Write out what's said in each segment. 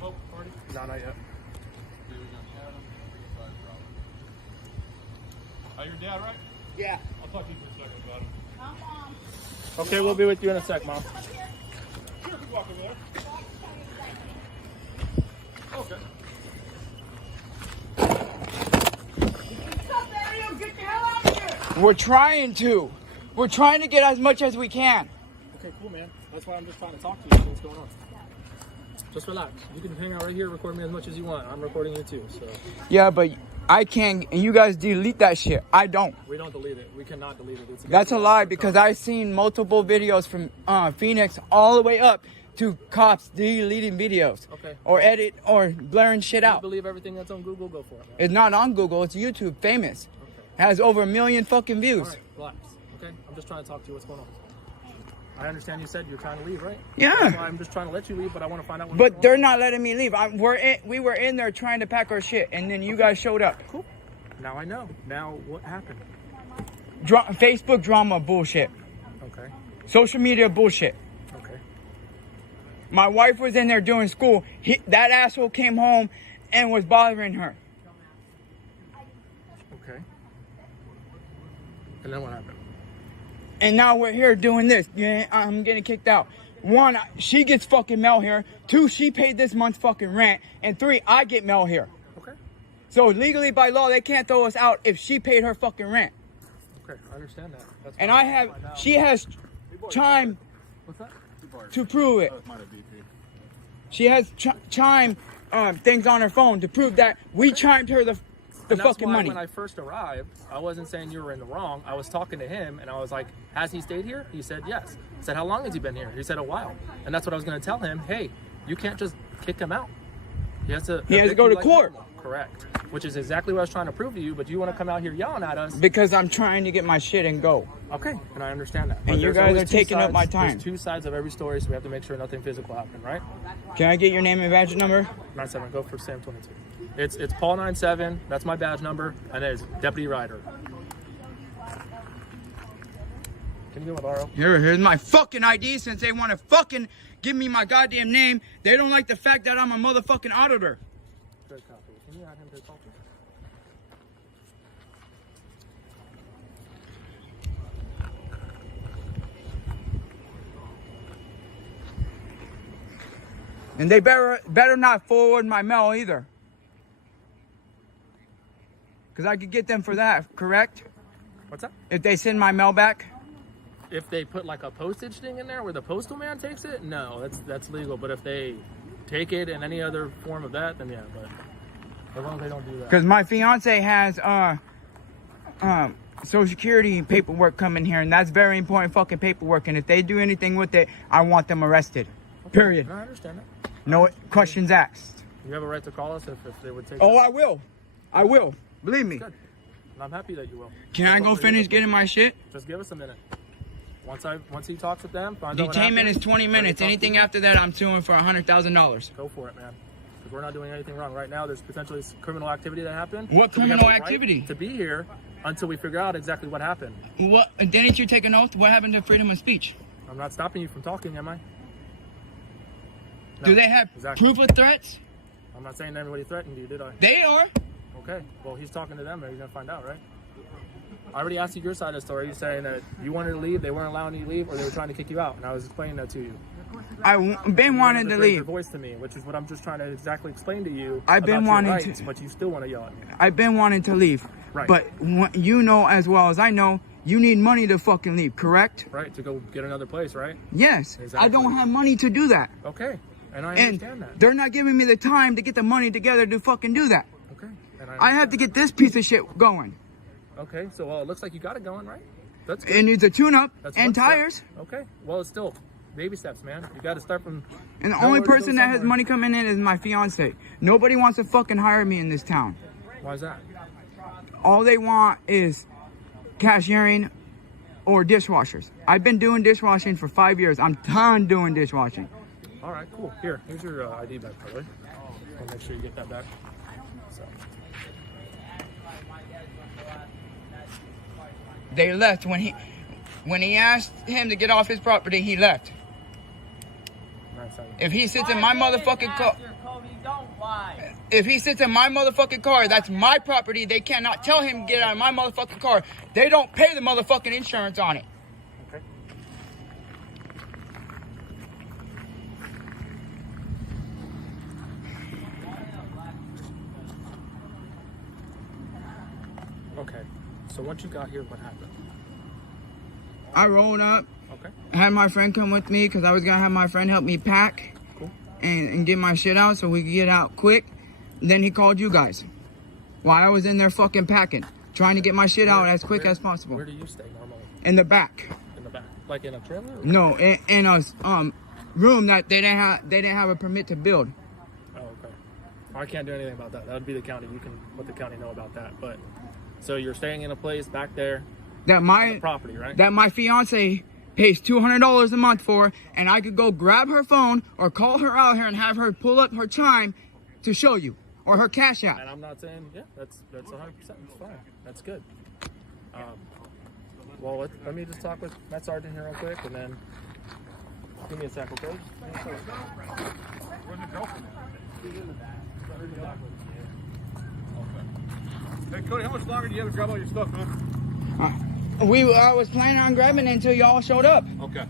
boat party? No, not yet. Are your dad right? Yeah. I'll talk to you for a second about him. Okay, we'll be with you in a sec, Mom. Sure, we walk over there. Okay. We're trying to. We're trying to get as much as we can. Okay, cool, man. That's why I'm just trying to talk to you. See what's going on. Just relax. You can hang out right here, record me as much as you want. I'm recording you too, so. Yeah, but I can't. And you guys delete that shit. I don't. We don't delete it. We cannot delete it. That's a lie because I've seen multiple videos from Phoenix all the way up to cops deleting videos. Okay. Or edit or blurring shit You out. believe everything that's on Google? Go for it, man. It's not on Google. It's YouTube. Famous. Okay. Has over 1 million fucking views. All right, relax. Okay? I'm just trying to talk to you. What's going on? I understand you said you're trying to leave, right? Yeah. That's why I'm just trying to let you leave, but I want to find out what's But going they're on. not letting me leave. We were in there trying to pack our shit, and then you guys showed up. Cool. Now I know. Now what happened? Facebook drama bullshit. Okay. Social media bullshit. Okay. My wife was in there doing school. That asshole came home and was bothering her. Okay. And then what happened? And now we're here doing this. Yeah, I'm getting kicked out. 1, she gets fucking mail here. 2, she paid this month's fucking rent. And 3, I get mail here. Okay. So legally by law, they can't throw us out if she paid her fucking rent. Okay, I understand that. That's And fine. she has chime What's that? to prove it. She has chime things on her phone to prove that we chimed her the And that's fucking why money. when I first arrived, I wasn't saying you were in the wrong. I was talking to him, and I was like, has he stayed here? He said yes. I said, how long has he been here? He said, a while. And that's what I was going to tell him. Hey, you can't just kick him out. He has to go to court. normal. Correct. Which is exactly what I was trying to prove to you, but you want to come out here yelling at us. Because I'm trying to get my shit and go. Okay, and I understand that. And But you there's guys always are two taking up sides. my time. There's 2 sides of every story, so we have to make sure nothing physical happened, right? Can I get your name and badge number? 97, go for Sam 22. It's Paul 97, that's my badge number, and it's Deputy Ryder. Can you go with Aro? Here's my fucking ID since they want to fucking give me my goddamn name. They don't like the fact that I'm a motherfucking auditor. Good copy. Can you add him to the call, please? And they better not forward my mail either. Because I could get them for that, correct? What's that? If they send my mail back? If they put like a postage thing in there where the postal man takes it, no, that's legal. But if they take it in any other form of that, then yeah. But as long as they don't do that. Because my fiance has Social Security paperwork coming here, and that's very important fucking paperwork. And if they do anything with it, I want them arrested. Okay. Period. No, I understand that. No questions asked. You have a right to call us if they would take Oh, it. I will. I will. Believe me. Good. And I'm happy that you will. Can I go finish getting my shit? Just give us a minute. Once he talks with them, find out what Detainment happened, is 20 then he minutes. talks Anything to you. after that, I'm suing for $100,000. Go for it, man. Because we're not doing anything wrong. Right now, there's potentially criminal activity that happened. What So we have criminal a right activity? to be here until we figure out exactly what happened. What? Didn't you take an oath? What happened to freedom of speech? I'm not stopping you from talking, am I? No, Do they have exactly. proof of threats? I'm not saying anybody threatened you, did I? They are. Okay. Well, he's talking to them, and he's gonna find out, right? I already asked you your side of the story. You're saying that you wanted to leave, they weren't allowing you to leave, or they were trying to kick you out, and I was explaining that to you. I've been You wanting to raise your leave. voice to me, which is what I'm just trying to exactly explain to you. I've been about your wanting rights, to- but you still want to yell at me. I've been wanting to leave. Right. But you know as well as I know, you need money to fucking leave, correct? Right, to go get another place, right? Yes. I Exactly. don't have money to do that. Okay, and I And understand that. they're not giving me the time to get the money together to fucking do that. Okay, and I have to get this piece of shit going. Okay, so well, it looks like you got it going, right? That's good. It needs a tune-up That's and one step. tires. Okay, well, it's still baby steps, man. You got to start from. And the nowhere only to go person that has somewhere. money coming in is my fiance. Nobody wants to fucking hire me in this town. Why is that? All they want is cashiering or dishwashers. I've been doing dishwashing for 5 years. I'm done doing dishwashing. All right, cool. Here's your ID back, by the way. I'll make sure you get that back. So. They left when he asked him to get off his property. He left. Nice. son. If he sits in my motherfucking car, if he sits in my motherfucking car, that's my property. They cannot tell him to get out of my motherfucking car. They don't pay the motherfucking insurance on it. Okay. Okay. So once you got here, what happened? I rolled up. Okay. I had my friend come with me because I was gonna have my friend help me pack. Cool. And get my shit out so we could get out quick. And then he called you guys while I was in there fucking packing, trying to get my shit out as quick as possible. Where do you stay normally? In the back. In the back, like in a trailer? Or No, in a room that they didn't have a permit to build. Oh, okay. I can't do anything about that. That would be the county. You can let the county know about that. But so you're staying in a place back there. That On my the property, right? that my fiance pays $200 a month for, and I could go grab her phone or call her out here and have her pull up her chime to show you, or her cash app. And I'm not saying, yeah, that's 100%. It's fine. That's good. Well, let me just talk with Met Sergeant here real quick, and then give me a sec, okay? Where's the girlfriend at? Hey, Cody, how much longer do you have to grab all your stuff, man? I was planning on grabbing it until y'all showed up. Okay.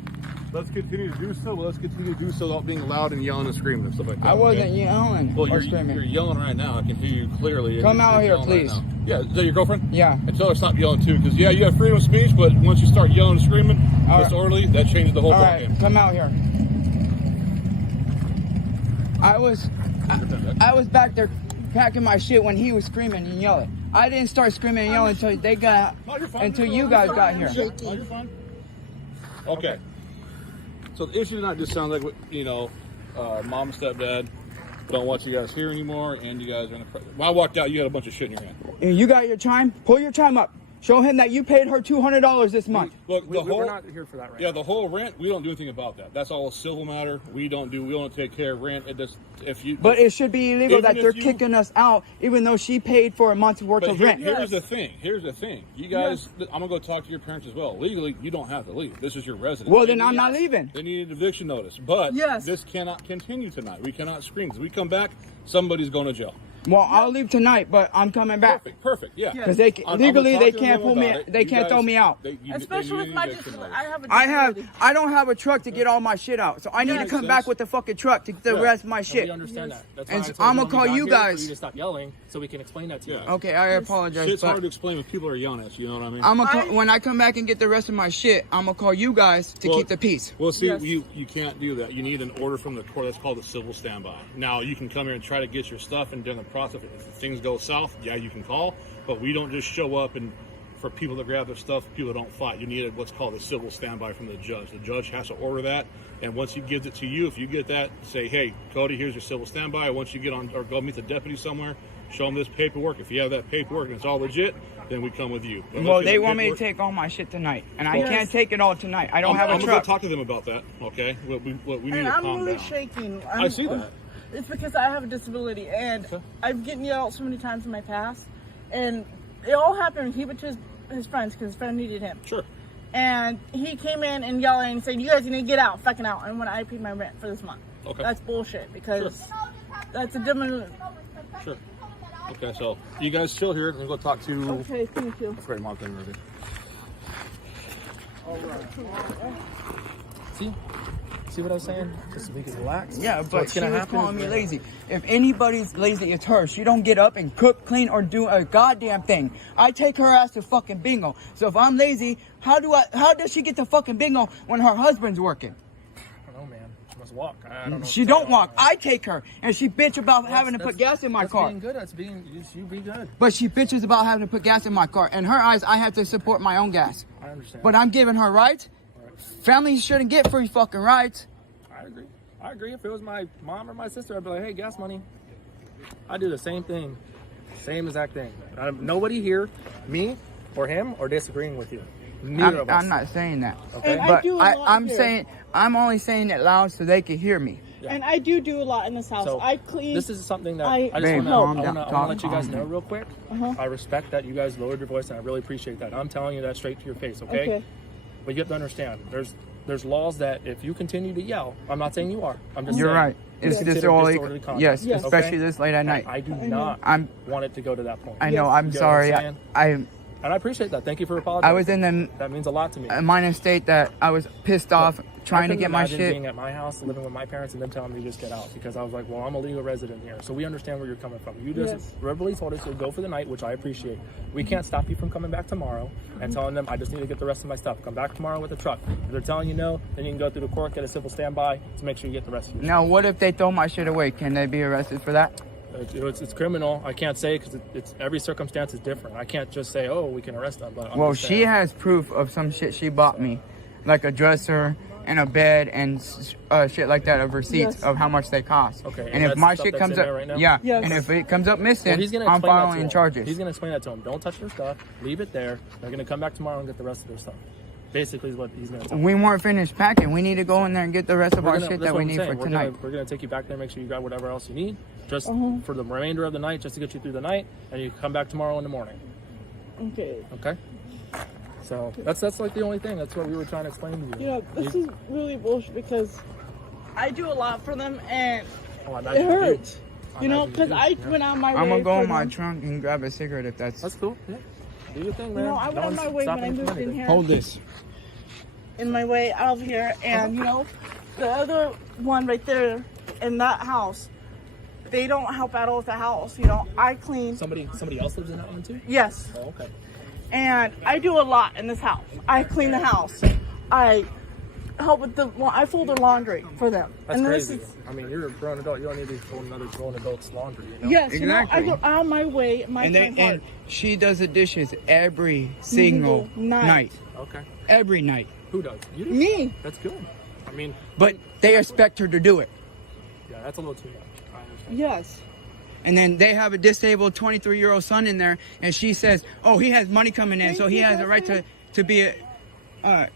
Let's continue to do so. Let's continue to do so without being loud and yelling and screaming and stuff like that. I wasn't okay? yelling Well, or you're screaming. yelling right now. I can hear you clearly. Come out here, yelling please. Right now. Yeah, is that your girlfriend? Yeah. And tell her to stop yelling too, because yeah, you have freedom of speech, but once you start yelling and screaming disorderly, that changes the whole All right, ballgame. come out here. I was back there packing my shit when he was screaming and yelling. I didn't start screaming and yelling until you guys got here. Oh, you're fine. Okay. So the issue tonight just sounds like, mom and stepdad don't want you guys here anymore, and you guys are in a. When I walked out, you had a bunch of shit in your hand. You got your chime? Pull your chime up. Show him that you paid her $200 this month. Look, We're not here for that right now. the whole rent, we don't do anything about that. That's all a civil matter. We don't take care of rent. It just But it should be illegal Even that if they're you- kicking us out, even though she paid for a month's worth But of rent. here's the thing. You guys, I'm gonna go talk to your parents as well. Legally, you don't have to leave. This is your residence. Well, then I'm not leaving. They need an eviction notice. But this cannot continue tonight. We cannot scream. If we come back, somebody's going to jail. Well, I'll leave tonight, but I'm coming back. Perfect. Yeah. Because they I'm legally gonna they talk to can't them pull me. about it. They You can't guys- throw me out. Especially with my disability. I don't have a truck to get all my shit out, so I need to come back with the fucking truck to get the rest of my We shit. understand that. That's And why I told I'm you gonna when call we got you here for guys. you to stop yelling so we can explain that to you. Yeah. Okay, I apologize. Shit's but hard to explain when people are yelling at you. You know what I mean? when I come back and get the rest of my shit, I'm gonna call you guys to keep the peace. Well, see, you can't do that. You need an order from the court. That's called a civil standby. Now, you can come here and try to get your stuff, and during the process, if things go south, yeah, you can call. But we don't just show up and for people to grab their stuff, people don't fight. You need what's called a civil standby from the judge. The judge has to order that, and once he gives it to you, if you get that, say, hey, Cody, here's your civil standby. Once you get on, or go meet the deputy somewhere, show them this paperwork. If you have that paperwork and it's all legit, then we come with you. But Well, they want me to take all my shit tonight, and I can't take it all tonight. I don't have a I'm truck. going to talk to them about that, okay? We need And to I'm calm really down. shaking. I see that. It's because I have a disability, and I've gotten yelled so many times in my past, and it all happened. He went to his friends because his friend needed him. Sure. And he came in and yelling and saying, "You guys need to get out, fucking out." And when I paid my rent for this month, that's bullshit because that's a different. Sure. Okay, so you guys chill here. Let's go talk to. Okay, thank you. Great, Mom, thing ready. See what I was saying? Just we can relax. Yeah, So but what's she gonna was happen calling is me we're- lazy. If anybody's lazy, it's her. She don't get up and cook, clean, or do a goddamn thing. I take her ass to fucking bingo. So if I'm lazy, how does she get to fucking bingo when her husband's working? I don't know, man. She must walk. I don't know. She don't walk. I take her, and she bitch about having to put gas in my that's car. Being good. That's being. You be good. But she bitches about having to put gas in my car. In her eyes, I have to support my own gas. I understand. But I'm giving her rights. Families shouldn't get free fucking rights. I agree. If it was my mom or my sister, I'd be like, hey, gas money. I do the same thing. Same exact thing. Nobody here, me or him, or disagreeing with you. Neither of us. I'm not saying that. Okay. And But I do a lot I'm here. saying, I'm only saying it loud so they can hear me. Yeah. And I do a lot in this house. So I clean. this is something that I I just Babe, want calm to down, let you guys calm know down. real quick. I respect that you guys lowered your voice, and I really appreciate that. I'm telling you that straight to your face, okay? Okay. But you have to understand, there's laws that if you continue to yell, I'm not saying you are. I'm just You're saying right. It's considered disorderly. conduct. Yes, Yes. especially this late at night. I do not want it to go to that point. I know. I'm You get what sorry. I'm saying? I And I appreciate that. Thank you for apologizing. I was in That means a lot to me. a minor state that I was pissed off trying to get my shit. Being at my house, living with my parents, and them telling me to just get out because I was like, well, I'm a legal resident here, so we understand where you're coming from. You just verbally told us to go for the night, which I appreciate. We can't stop you from coming back tomorrow and telling them I just need to get the rest of my stuff. Come back tomorrow with a truck. If they're telling you no, then you can go through the court, get a civil standby to make sure you get the rest of your Now, what if they throw my shit away? Can they be arrested for that? It's criminal. I can't say because it's every circumstance is different. I can't just say, oh, we can arrest them. But Well, she has proof of some shit she bought me, like a dresser and a bed and shit like that, of receipts of how much they cost. Okay, and and if that's my the stuff shit that's comes in up, there right now? yeah, Yes. and if it comes up missing, he's gonna I'm explain that to filing him. charges. He's going to explain that to him. Don't touch their stuff. Leave it there. They're going to come back tomorrow and get the rest of their stuff. Basically is what he's going to tell We weren't finished packing. We need to go in there and get the rest of our shit that we need for tonight. We're going to take you back there, make sure you got whatever else you need, just for the remainder of the night, just to get you through the night, and you come back tomorrow in the morning. Okay. Okay? So that's like the only thing. That's what we were trying to explain to you. You know, this is really bullshit because I do a lot for them and Oh, I it imagine you do. hurts. You know, imagine because do. I Yeah. went out of my way. I'm gonna go for in my them. trunk and grab a cigarette if that's. That's cool. Yeah. Do your thing, man. You know, I went out of my way when I moved in here. Hold this. In my way out of here, and you know, the other one right there in that house, they don't help at all with the house. You know, I clean. Somebody else lives in that one too? Yes, Oh, okay. and I do a lot in this house. I clean the house. I help with I fold their laundry for them. That's and crazy. This is, you're a grown adult. You don't need to fold another grown adult's laundry. You know? yes, you know, I Exactly. go out of my way. My And time hard. she does the dishes every single night. Okay. Every night. Who does? You do? Me. That's good. I mean, But they expect her to do it. yeah, that's a little too much. I understand. Yes. And then they have a disabled 23-year-old son in there, and she says, "Oh, he has money coming in, so he has a right to be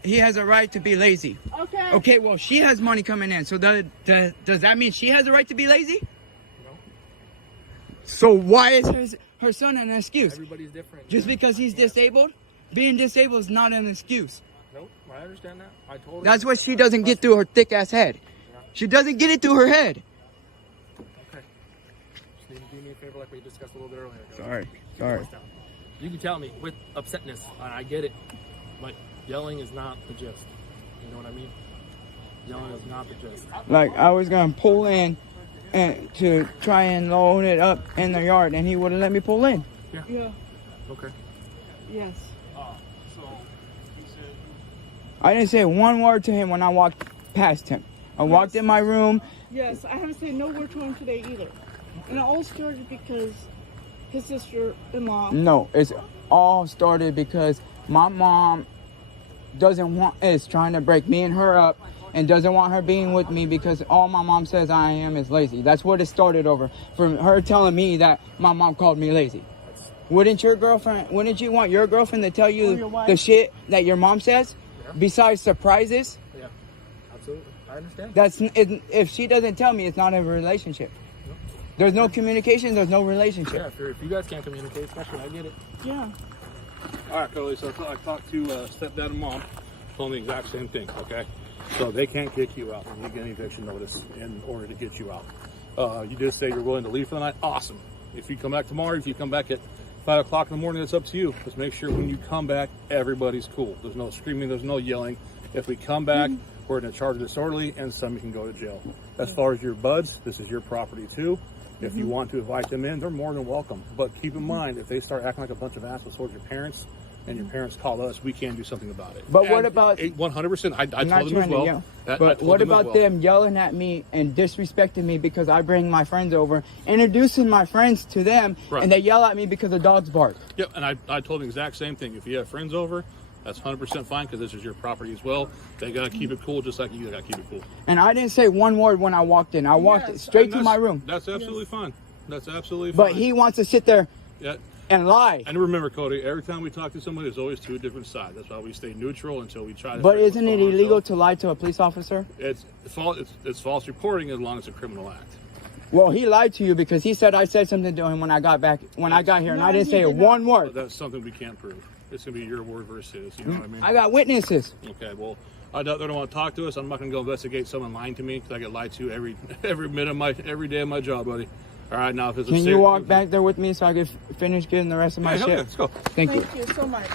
he has a right to be lazy." Okay. Okay, well, she has money coming in, so does that mean she has a right to be lazy? No. So why is her son an excuse? Everybody's different. Just because he's disabled? Being disabled is not an excuse. Nope. I understand that. I totally. That's what she doesn't get through her thick-ass head. She doesn't get it through her head. Okay. Just need to do me a favor like we discussed a little bit earlier. Sorry. Keep your voice down. You can tell me with upsetness. I get it. But yelling is not the gist. You know what I mean? Yelling is not the gist. Like, I was going to pull in and to try and load it up in the yard, and he wouldn't let me pull in. Yeah. Okay. Yes. I didn't say one word to him when I walked past him. I walked in my room. Yes, I haven't said no word to him today either. And it all started because his sister-in-law. No, it's all started because my mom is trying to break me and her up and doesn't want her being with me because all my mom says I am is lazy. That's what it started over. From her telling me that my mom called me lazy. Wouldn't you want your girlfriend to tell you the shit that your mom says? Besides surprises? Yeah. Absolutely. I understand. If she doesn't tell me, it's not a relationship. There's no communication, there's no relationship. Yeah, if you guys can't communicate, especially, I get it. Yeah. All right, Cody. So I talked to stepdad and mom. Told me the exact same thing. Okay. So they can't kick you out. You get an eviction notice in order to get you out. You just say you're willing to leave for the night. Awesome. If you come back tomorrow, if you come back at 5 o'clock in the morning, it's up to you. Just make sure when you come back, everybody's cool. There's no screaming. There's no yelling. If we come back, we're going to charge disorderly, and some you can go to jail. As far as your buds, this is your property too. If you want to invite them in, they're more than welcome. But keep in mind, if they start acting like a bunch of assholes towards your parents, and your parents call us, we can do something about it. But what about 100%? I I'm not told them as trying to well. yell. I But told what them as about well. them yelling at me and disrespecting me because I bring my friends over, introducing my friends to them, Right. and they yell at me because the dogs bark? Yep, and I told them the exact same thing. If you have friends over, that's 100% fine because this is your property as well. They got to keep it cool just like you got to keep it cool. And I didn't say one word when I walked in. I walked straight to my room. That's absolutely fine. That's absolutely fine. But he wants to sit there Yeah. and lie. And remember, Cody, every time we talk to somebody, there's always two different sides. That's why we stay neutral until we try to. But figure isn't what's it going on. illegal So to lie to a police officer? It's false reporting as long as it's a criminal act. Well, he lied to you because he said I said something to him when I got here, and I didn't say one But word. that's something we can't prove. It's gonna be your word versus his. You know what I mean? I got witnesses. Okay. Well, they don't want to talk to us, I'm not going to go investigate someone lying to me because I get lied to every day of my job, buddy. All right, now if it's Can you walk back there with me so I can finish getting the rest of my shit? Let's go. Thank you. Thank you so much.